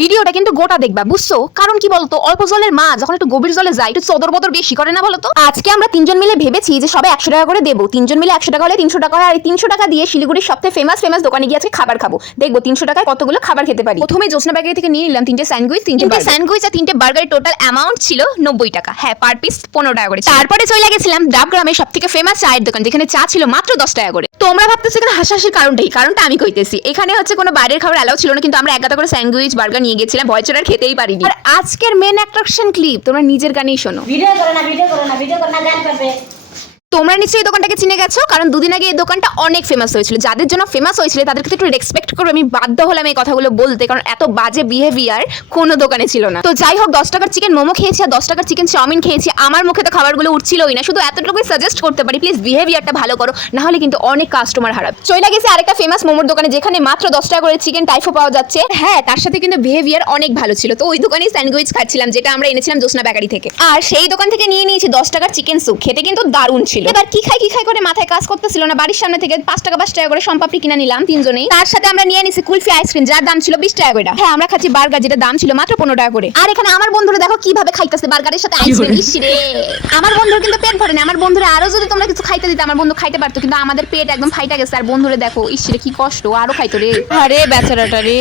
ভিডিওটা কিন্তু গোটা দেখবা, বুঝছো? কারণ কি বলতো, অল্প জলের মা যখন একটু গভীর জলে যায় একটু চদর বদর বেশি করে না বলতো। আজকে আমরা তিনজন মিলে ভেবেছি যে সবাই 100 টাকা করে দেবো। তিনজন মিলে 100 টাকা হলে 300 টাকা হয়, আর 300 টাকা দিয়ে শিলিগুড়ির সবথেকে ফেমাস দোকানে গিয়ে আজকে খাবার খাবো। দেখবো 300 টাকায় কতগুলো খাবার খেতে পারি। প্রথমে জোসনা বেকারি থেকে নিয়ে নিলাম 3টে স্যান্ডউইচ, 3টে স্যান্ডউইচ আর 3টে বার্গারের টোটাল অ্যামাউন্ট ছিল 90 টাকা। হ্যাঁ, পার পিস 15 টাকা করে। তারপরে চলে গেছিলাম ডাবগ্রামের সবথেকে ফেমাস চায়ের দোকান, যেখানে চা ছিল মাত্র 10 টাকা করে। তোমরা ভাবতেছো এখানে হাসাহাসির কারণটা আমি কইতেছি। এখানে হচ্ছে কোনো বাইরের খাবার অ্যালাউ ছিল না, কিন্তু আমরা একাটা করে স্যান্ডউইচ বার্গার নিয়ে গেছিলাম, ভয় ছাড়া খেতেই পারিনি। আর আজকের মেন অ্যাট্রাকশন ক্লিপ তোমরা নিজের গানেই শোনো। ভিডিও করো না গান করবে। তোমরা নিশ্চয়ই এই দোকানটাকে চিনে গেছো, কারণ দুদিন আগে এই দোকানটা অনেক ফেমাস হয়েছিল। যাদের জন্য ফেমাস হয়েছিল তাদেরকে একটু রেসপেক্ট করবে, আমি বাধ্য হলাম এই কথাগুলো বলতে, কারণ এত বাজে বিহেভিয়ার কোনো দোকানে ছিল না। তো যাই হোক, 10 টাকার চিকেন মোমো খেয়েছি আর 10 টাকার চিকেন চাউমিন খেয়েছি। আমার মুখে তো খাবারগুলো উঠছিলই না, শুধু এতটুকুই সাজেস্ট করতে পারি, প্লিজ বিহেভিয়ারটা ভালো করো, না হলে কিন্তু অনেক কাস্টমার হারাবে। চলে গেছে আরেকটা ফেমাস মোমোর দোকানে, যেখানে মাত্র 10 টাকা করে চিকেন টাইফো পাওয়া যাচ্ছে। হ্যাঁ, তার সাথে কিন্তু বিহেভিয়ার অনেক ভালো ছিল। তো ওই দোকানেই স্যান্ডউইচ খাচ্ছিলাম, যেটা আমরা এনেছিলাম জোসনা বেকারি থেকে। আর সেই দোকান থেকে নিয়ে নিয়েছি 10 টাকার চিকেন স্যুপ, খেতে কিন্তু দারুণ ছিল। এবার কি খাই করে মাথায় কাজ করতেছিল না, বাড়ির সামনে থেকে 5 টাকা করে সম্পাপড়ি কিনে নিলাম তিনজনেই। তার সাথে আমরা নিয়ে নিছি কুলফি আইসক্রিম, যার দাম ছিল 20 টাকা করে। হ্যাঁ, আমরা খাচ্ছি বার্গার, যেটা দাম ছিল মাত্র 15 টাকা করে। আর এখানে আমার বন্ধুরা দেখো কিভাবে খাইতেছে বার্গারের সাথে আইসক্রিম। ইসরে, আমার বন্ধুর কিন্তু পেট ভরে না। আমার বন্ধুরা আরো যদি তোমরা কিছু খাইতে দিতে আমার বন্ধু খাইতে পারতো, কিন্তু আমাদের পেট একদম ফাইটা গেছে। আর বন্ধুরা দেখো, ইসরে কি কষ্ট, আরো খাইতো রে। আরে বেচারাটা রে।